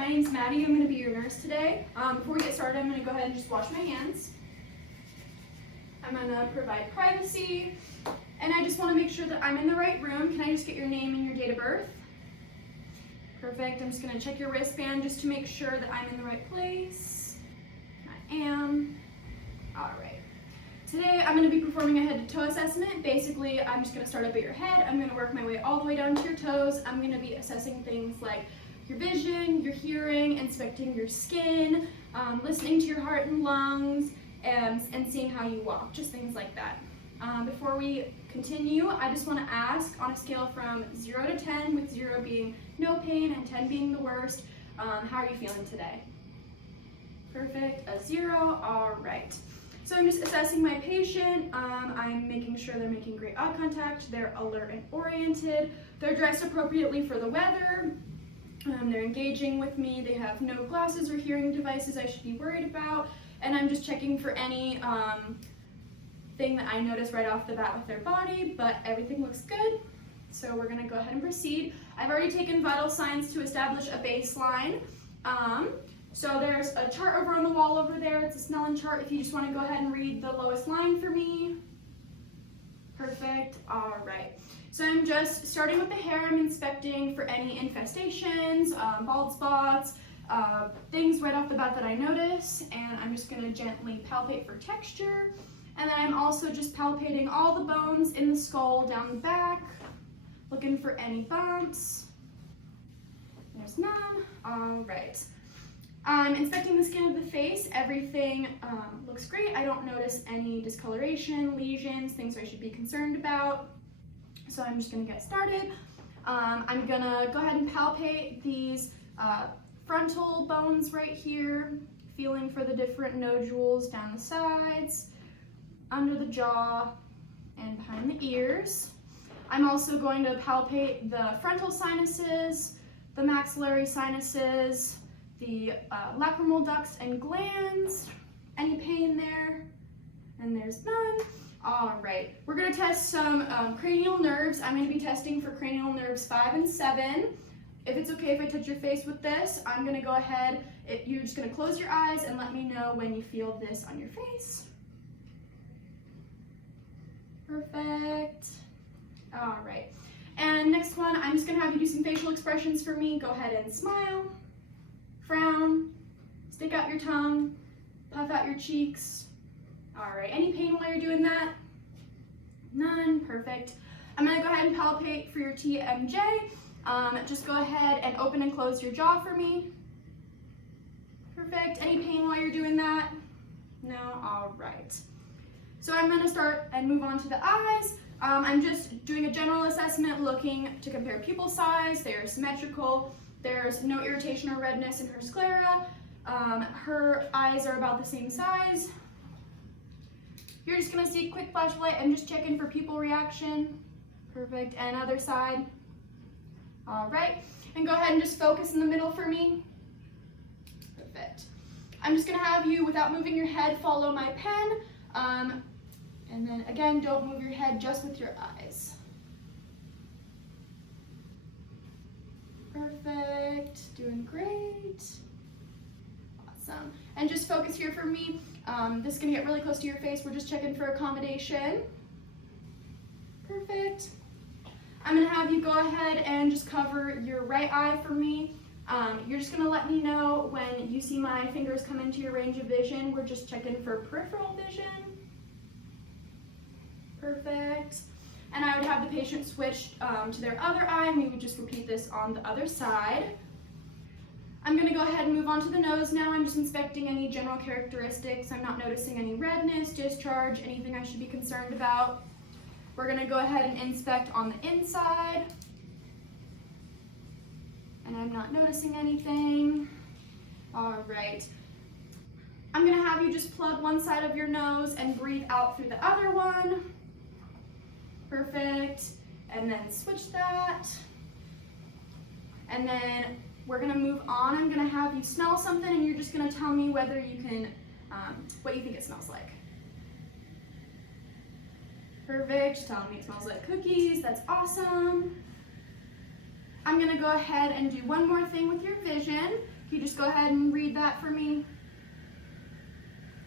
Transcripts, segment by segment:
my name's Maddie. I'm going to be your nurse today. Before we get started, I'm going to go ahead and just wash my hands. I'm going to provide privacy, and I just want to make sure that I'm in the right room. Can I just get your name and your date of birth? Perfect. I'm just going to check your wristband just to make sure that I'm in the right place. I am. All right. Today, I'm going to be performing a head-to-toe assessment. Basically, I'm just going to start up at your head. I'm going to work my way all the way down to your toes. I'm going to be assessing things like your vision, your hearing, inspecting your skin, listening to your heart and lungs, and seeing how you walk, just things like that. Before we continue, I just want to ask, on a scale from 0 to 10, with 0 being no pain and 10 being the worst, how are you feeling today? Perfect, a 0, all right. So I'm just assessing my patient. I'm making sure they're making great eye contact, they're alert and oriented, they're dressed appropriately for the weather, they're engaging with me, they have no glasses or hearing devices I should be worried about, and I'm just checking for any thing that I notice right off the bat with their body, but everything looks good. So we're gonna go ahead and proceed. I've already taken vital signs to establish a baseline. So there's a chart over on the wall over there. It's a Snellen chart. If you just want to go ahead and read the lowest line for me. Perfect. All right. So I'm just starting with the hair. I'm inspecting for any infestations, bald spots, things right off the bat that I notice. And I'm just going to gently palpate for texture. And then I'm also just palpating all the bones in the skull down the back, looking for any bumps. There's none. All right. I'm inspecting the skin of the face. Everything looks great. I don't notice any discoloration, lesions, things I should be concerned about. So I'm just going to get started. I'm going to go ahead and palpate these frontal bones right here, feeling for the different nodules down the sides, under the jaw, and behind the ears. I'm also going to palpate the frontal sinuses, the maxillary sinuses, the lacrimal ducts and glands. Any pain there? And there's none. All right, we're gonna test some cranial nerves. I'm gonna be testing for cranial nerves 5 and 7. If it's okay if I touch your face with this, I'm gonna go ahead, you're just gonna close your eyes and let me know when you feel this on your face. Perfect. All right, and next one, I'm just gonna have you do some facial expressions for me. Go ahead and smile, frown, stick out your tongue, puff out your cheeks. All right, any pain while you're doing that? None, perfect. I'm gonna go ahead and palpate for your TMJ. Just go ahead and open and close your jaw for me. Perfect, any pain while you're doing that? No, all right. So I'm gonna start and move on to the eyes. I'm just doing a general assessment looking to compare pupil size. They are symmetrical. There's no irritation or redness in her sclera. Her eyes are about the same size. You're just gonna see a quick flash of light and just check in for pupil reaction. Perfect, and other side. All right, and go ahead and just focus in the middle for me. Perfect. I'm just gonna have you, without moving your head, follow my pen. And then again, don't move your head, just with your eyes. Perfect, doing great. Awesome. And just focus here for me. This is gonna get really close to your face. We're just checking for accommodation. Perfect. I'm gonna have you go ahead and just cover your right eye for me. You're just gonna let me know when you see my fingers come into your range of vision. We're just checking for peripheral vision. Perfect. And I would have the patient switch to their other eye, and we would just repeat this on the other side. I'm going to go ahead and move on to the nose now. I'm just inspecting any general characteristics. I'm not noticing any redness, discharge, anything I should be concerned about. We're going to go ahead and inspect on the inside. And I'm not noticing anything. All right. I'm going to have you just plug one side of your nose and breathe out through the other one. Perfect. And then switch that. And then we're gonna move on. I'm gonna have you smell something and you're just gonna tell me whether you can, what you think it smells like. Perfect, telling me it smells like cookies, that's awesome. I'm gonna go ahead and do one more thing with your vision. Can you just go ahead and read that for me?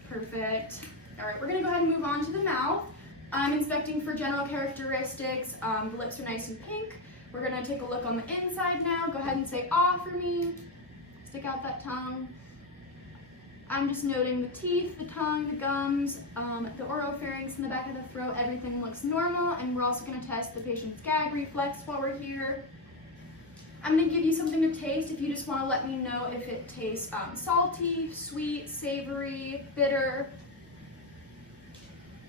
Perfect. All right, we're gonna go ahead and move on to the mouth. I'm inspecting for general characteristics. The lips are nice and pink. We're gonna take a look on the inside now. Go ahead and say ah for me. Stick out that tongue. I'm just noting the teeth, the tongue, the gums, the oropharynx in the back of the throat. Everything looks normal, and we're also gonna test the patient's gag reflex while we're here. I'm gonna give you something to taste if you just wanna let me know if it tastes salty, sweet, savory, bitter.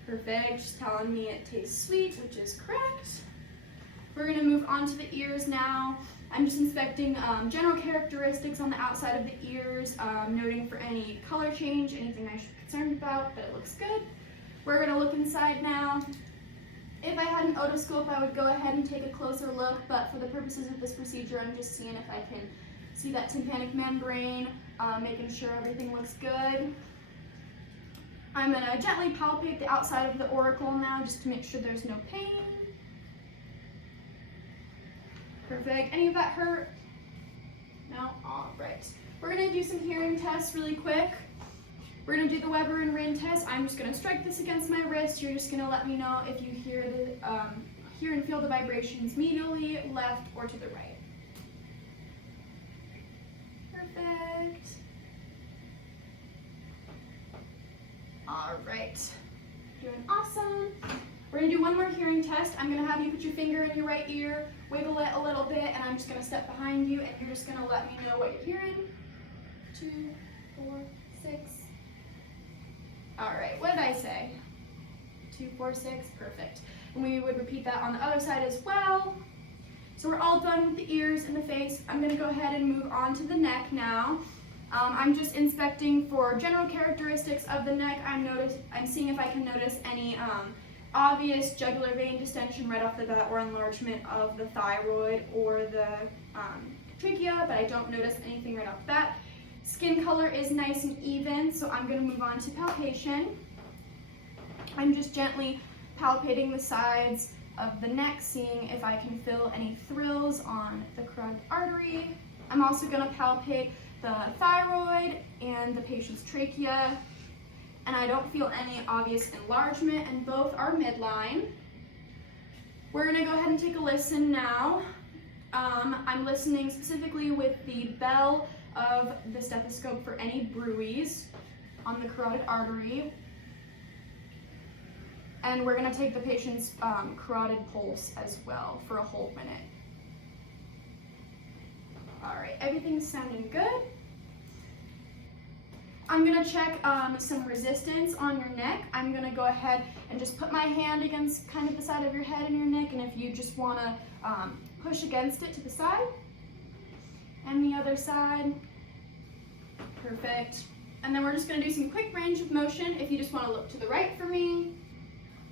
Perfect, just telling me it tastes sweet, which is correct. We're gonna move on to the ears now. I'm just inspecting general characteristics on the outside of the ears, noting for any color change, anything I should be concerned about, but it looks good. We're gonna look inside now. If I had an otoscope, I would go ahead and take a closer look, but for the purposes of this procedure, I'm just seeing if I can see that tympanic membrane, making sure everything looks good. I'm gonna gently palpate the outside of the auricle now, just to make sure there's no pain. Perfect. Any of that hurt? No? All right. We're gonna do some hearing tests really quick. We're gonna do the Weber and Rin test. I'm just gonna strike this against my wrist. You're just gonna let me know if you hear and feel the vibrations medially, left, or to the right. Perfect. All right. Doing awesome. We're gonna do one more hearing test. I'm gonna have you put your finger in your right ear, wiggle it a little bit, and I'm just gonna step behind you, and you're just gonna let me know what you're hearing. 2, 4, 6. All right, what did I say? 2, 4, 6, perfect. And we would repeat that on the other side as well. So we're all done with the ears and the face. I'm gonna go ahead and move on to the neck now. I'm just inspecting for general characteristics of the neck. I'm seeing if I can notice any obvious jugular vein distension right off the bat, or enlargement of the thyroid or the trachea, but I don't notice anything right off the bat. Skin color is nice and even, so I'm going to move on to palpation. I'm just gently palpating the sides of the neck, seeing if I can feel any thrills on the carotid artery. I'm also going to palpate the thyroid and the patient's trachea, and I don't feel any obvious enlargement, and both are midline. We're going to go ahead and take a listen now. I'm listening specifically with the bell of the stethoscope for any bruits on the carotid artery. And we're going to take the patient's carotid pulse as well for a whole minute. All right, everything's sounding good. I'm going to check some resistance on your neck. I'm going to go ahead and just put my hand against kind of the side of your head and your neck, and if you just want to push against it to the side. And the other side. Perfect. And then we're just going to do some quick range of motion. If you just want to look to the right for me,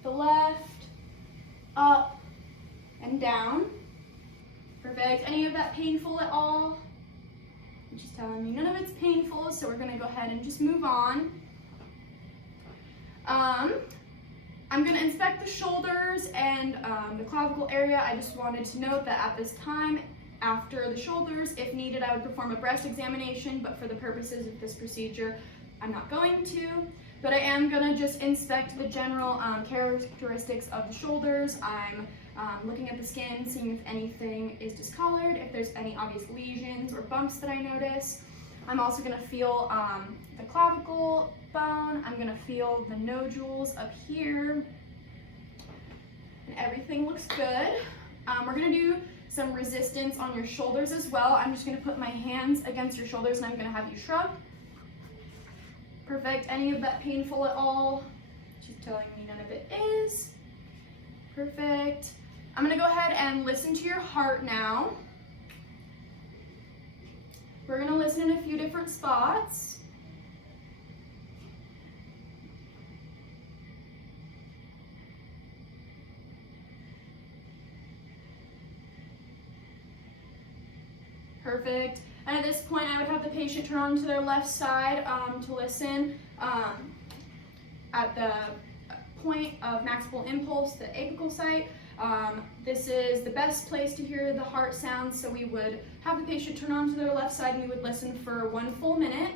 the left, up, and down. Perfect. Any of that painful at all? She's telling me none of it's painful, so we're going to go ahead and just move on. I'm going to inspect the shoulders and the clavicle area. I just wanted to note that at this time, after the shoulders, if needed, I would perform a breast examination, but for the purposes of this procedure, I'm not going to. But I am going to just inspect the general characteristics of the shoulders. I'm looking at the skin, seeing if anything is discolored, if there's any obvious lesions or bumps that I notice. I'm also going to feel the clavicle bone. I'm going to feel the nodules up here. And everything looks good. We're going to do some resistance on your shoulders as well. I'm just going to put my hands against your shoulders and I'm going to have you shrug. Perfect. Any of that painful at all? She's telling me none of it is. Perfect. I'm going to go ahead and listen to your heart now. We're going to listen in a few different spots. Perfect. And at this point, I would have the patient turn on to their left side to listen at the point of maximal impulse, the apical site. This is the best place to hear the heart sounds, so we would have the patient turn on to their left side and we would listen for 1 full minute.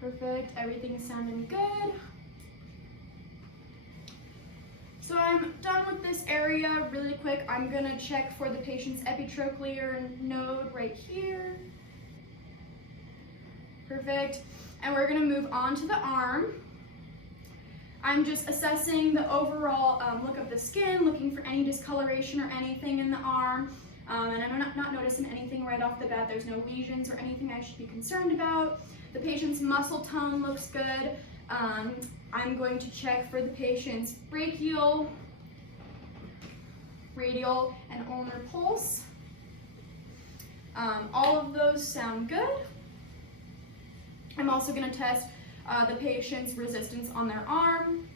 Perfect, everything's sounding good. So I'm done with this area really quick. I'm gonna check for the patient's epitrochlear node right here. Perfect, and we're gonna move on to the arm. I'm just assessing the overall look of the skin, looking for any discoloration or anything in the arm. And I'm not noticing anything right off the bat. There's no lesions or anything I should be concerned about. The patient's muscle tone looks good. I'm going to check for the patient's brachial, radial, and ulnar pulse. All of those sound good. I'm also going to test the patient's resistance on their arm.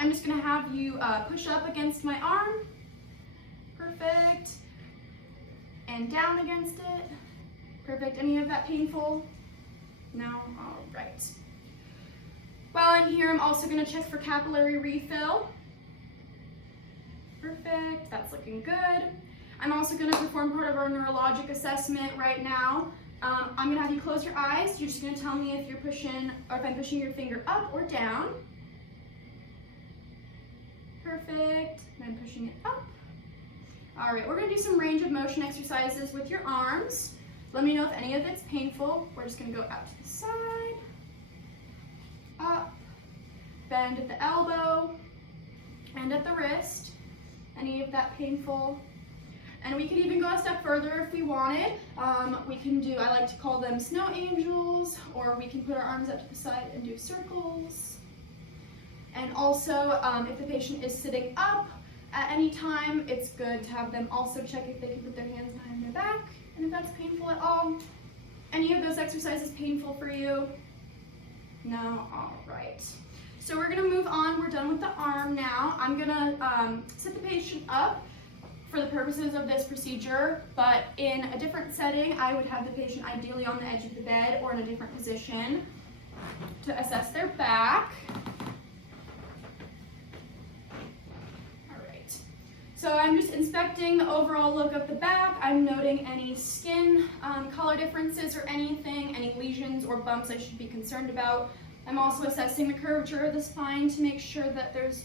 I'm just going to have you push up against my arm. Perfect. And down against it. Perfect. Any of that painful? No? All right. While I'm here, I'm also going to check for capillary refill. Perfect. That's looking good. I'm also going to perform part of our neurologic assessment right now. I'm going to have you close your eyes. You're just going to tell me if you're pushing, or if I'm pushing your finger up or down. Perfect. And I'm pushing it up. All right, we're going to do some range of motion exercises with your arms. Let me know if any of it's painful. We're just going to go out to the side, up, bend at the elbow, and at the wrist. Any of that painful? And we can even go a step further if we wanted. We can do, I like to call them snow angels, or we can put our arms up to the side and do circles. And also, if the patient is sitting up at any time, it's good to have them also check if they can put their hands behind their back, and if that's painful at all. Any of those exercises painful for you? No? All right. So we're gonna move on. We're done with the arm now. I'm gonna sit the patient up for the purposes of this procedure, but in a different setting, I would have the patient ideally on the edge of the bed or in a different position to assess their back. All right, so I'm just inspecting the overall look of the back. I'm noting any skin color differences or anything, any lesions or bumps I should be concerned about. I'm also assessing the curvature of the spine to make sure that there's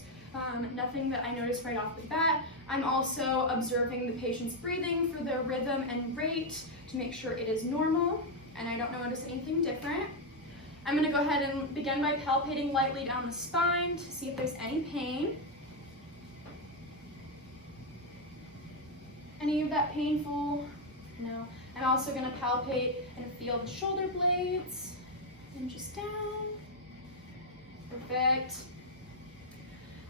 nothing that I notice right off the bat. I'm also observing the patient's breathing for their rhythm and rate to make sure it is normal and I don't notice anything different. I'm going to go ahead and begin by palpating lightly down the spine to see if there's any pain. Any of that painful? No. I'm also going to palpate and feel the shoulder blades and just down. Perfect.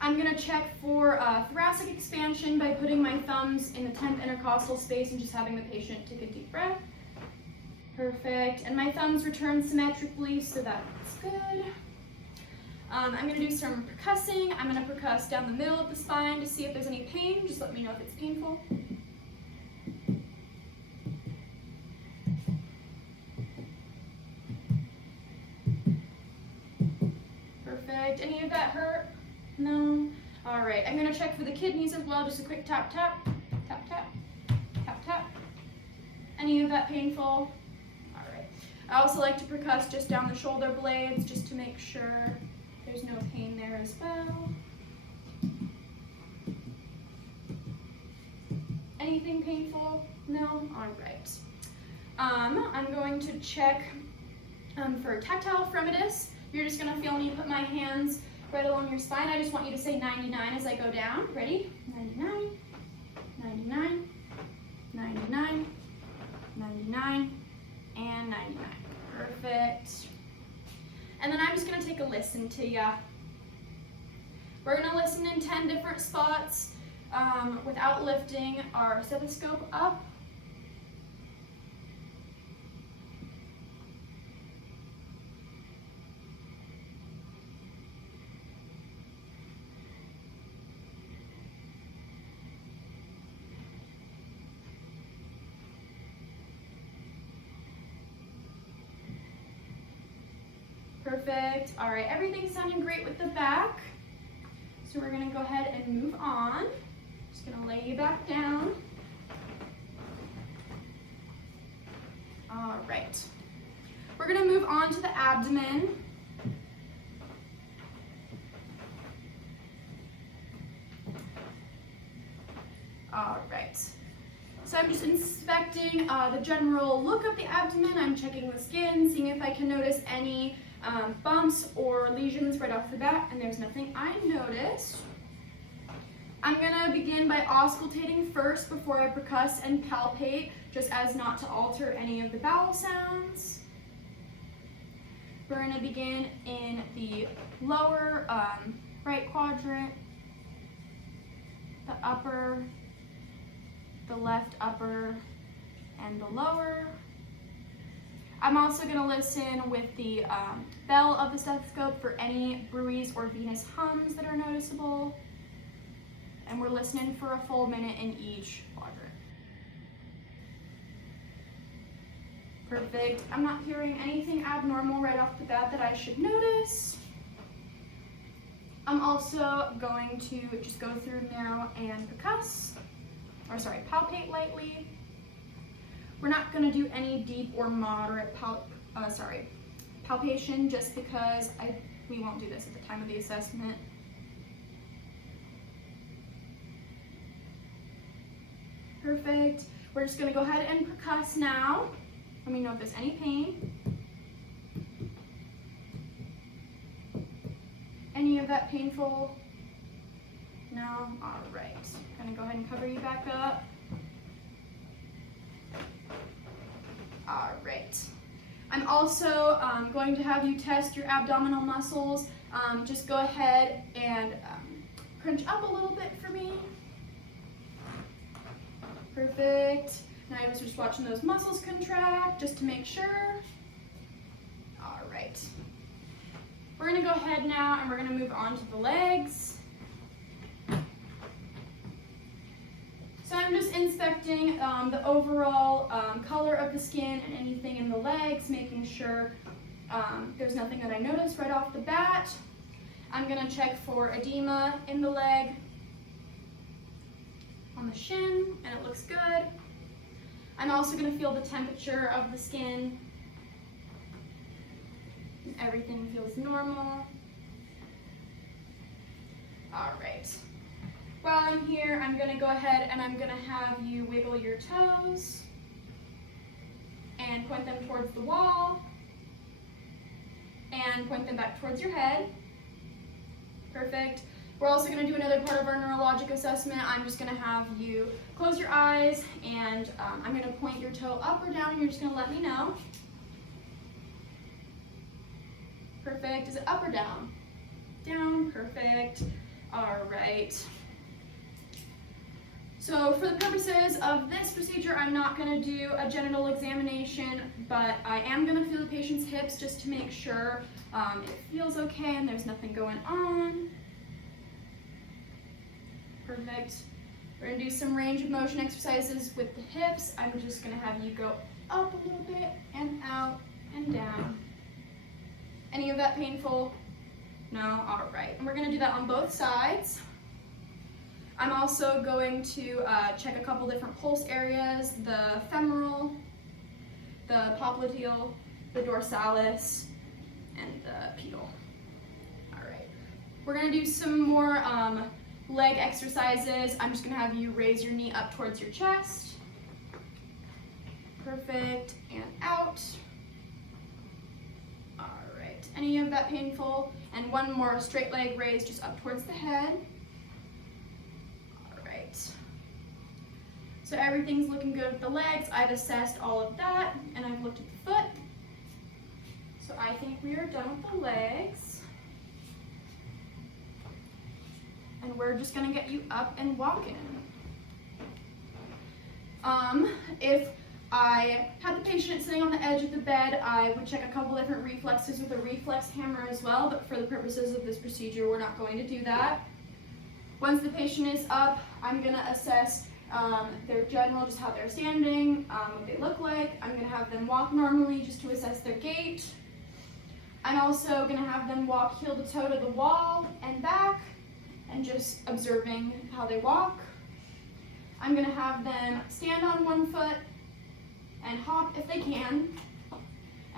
I'm going to check for thoracic expansion by putting my thumbs in the 10th intercostal space and just having the patient take a deep breath. Perfect. And my thumbs return symmetrically, so that's good. I'm going to do some percussing. I'm going to percuss down the middle of the spine to see if there's any pain. Just let me know if it's painful. Perfect. Any of that hurt? No? All right, I'm gonna check for the kidneys as well. Just a quick tap, tap, tap, tap, tap, tap. Any of that painful? All right. I also like to percuss just down the shoulder blades just to make sure there's no pain there as well. Anything painful? No? All right. I'm going to check for tactile fremitus. You're just gonna feel me put my hands right along your spine. I just want you to say 99 as I go down. Ready? 99, 99, 99, 99, and 99. Perfect. And then I'm just going to take a listen to ya. We're going to listen in 10 different spots without lifting our stethoscope up. Perfect. All right, everything's sounding great with the back. So we're gonna go ahead and move on. Just gonna lay you back down. All right. We're gonna move on to the abdomen. All right. So I'm just inspecting the general look of the abdomen. I'm checking the skin, seeing if I can notice any bumps or lesions right off the bat, and there's nothing I noticed. I'm gonna begin by auscultating first before I percuss and palpate, just as not to alter any of the bowel sounds. We're gonna begin in the lower right quadrant, the upper, the left upper, and the lower. I'm also gonna listen with the bell of the stethoscope for any bruits or venous hums that are noticeable. And we're listening for a full minute in each quadrant. Perfect. I'm not hearing anything abnormal right off the bat that I should notice. I'm also going to just go through now and palpate lightly. We're not going to do any deep or moderate palpation just because we won't do this at the time of the assessment. Perfect. We're just going to go ahead and percuss now. Let me know if there's any pain. Any of that painful? No? All right. I'm going to go ahead and cover you back up. All right. I'm also going to have you test your abdominal muscles. Just go ahead and crunch up a little bit for me. Perfect. Now I was just watching those muscles contract just to make sure. All right. We're gonna go ahead now and we're gonna move on to the legs. So I'm just inspecting the overall color of the skin and anything in the legs, making sure there's nothing that I noticed right off the bat. I'm gonna check for edema in the leg, on the shin, and it looks good. I'm also going to feel the temperature of the skin. Everything feels normal. All right. While I'm here, I'm going to go ahead and I'm going to have you wiggle your toes and point them towards the wall and point them back towards your head. Perfect. We're also going to do another part of our neurologic assessment. I'm just going to have you close your eyes and I'm going to point your toe up or down and you're just going to let me know. Perfect. Is it up or down? Down. Perfect. All right. So for the purposes of this procedure, I'm not going to do a genital examination, but I am going to feel the patient's hips just to make sure it feels okay and there's nothing going on. Perfect. We're going to do some range of motion exercises with the hips. I'm just going to have you go up a little bit and out and down. Any of that painful? No? All right. And we're going to do that on both sides. I'm also going to check a couple different pulse areas, the femoral, the popliteal, the dorsalis, and the pedal. All right. We're going to do some more leg exercises. I'm just going to have you raise your knee up towards your chest. Perfect. And out. All right. Any of that painful? And one more straight leg raise just up towards the head. All right. So everything's looking good with the legs. I've assessed all of that and I've looked at the foot. So I think we are done with the legs. And we're just gonna get you up and walking. If I had the patient sitting on the edge of the bed, I would check a couple different reflexes with a reflex hammer as well, but for the purposes of this procedure, we're not going to do that. Once the patient is up, I'm gonna assess their general, just how they're standing, what they look like. I'm gonna have them walk normally just to assess their gait. I'm also gonna have them walk heel to toe to the wall and back, and just observing how they walk. I'm gonna have them stand on one foot and hop if they can,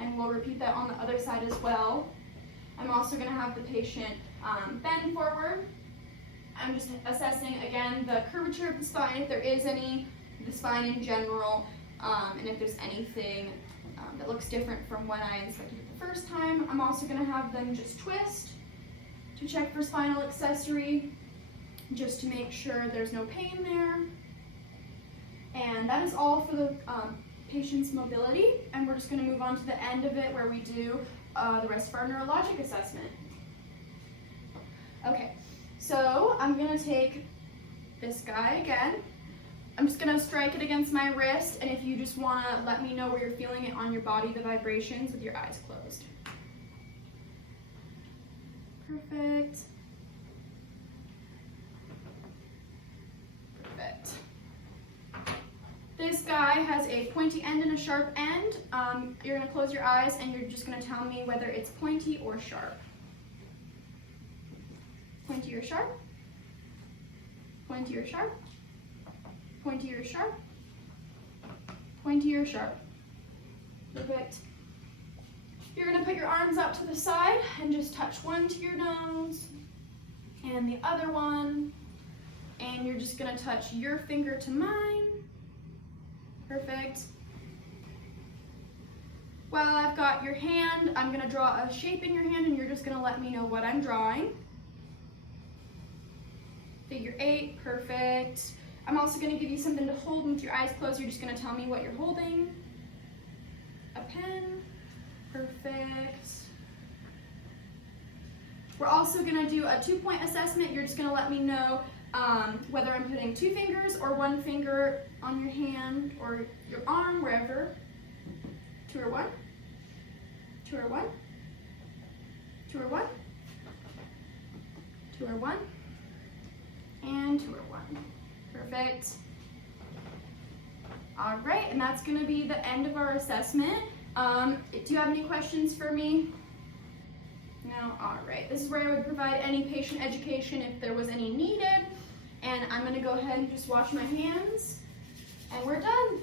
and we'll repeat that on the other side as well. I'm also gonna have the patient bend forward. I'm just assessing, again, the curvature of the spine, if there is any, the spine in general, and if there's anything that looks different from when I inspected it the first time. I'm also gonna have them just twist to check for spinal accessory, just to make sure there's no pain there. And that is all for the patient's mobility, and we're just gonna move on to the end of it where we do the rest of our neurologic assessment. Okay, so I'm gonna take this guy again. I'm just gonna strike it against my wrist, and if you just wanna let me know where you're feeling it on your body, the vibrations, with your eyes closed. Perfect. Perfect. This guy has a pointy end and a sharp end. You're gonna close your eyes and you're just gonna tell me whether it's pointy or sharp. Pointy or sharp? Pointy or sharp? Pointy or sharp? Pointy or sharp? Perfect. You're gonna put your arms out to the side and just touch one to your nose and the other one, and you're just gonna touch your finger to mine. Perfect. While I've got your hand, I'm gonna draw a shape in your hand and you're just gonna let me know what I'm drawing. Figure 8, perfect. I'm also gonna give you something to hold, and with your eyes closed, you're just gonna tell me what you're holding. A pen, perfect. We're also gonna do a 2-point assessment. You're just gonna let me know whether I'm putting 2 fingers or 1 finger on your hand or your arm, wherever. 2 or 1, 2 or 1, 2 or 1, 2 or 1, and 2 or 1. Perfect. All right, and that's gonna be the end of our assessment. Do you have any questions for me? No? All right. This is where I would provide any patient education if there was any needed. And I'm gonna go ahead and just wash my hands, and we're done.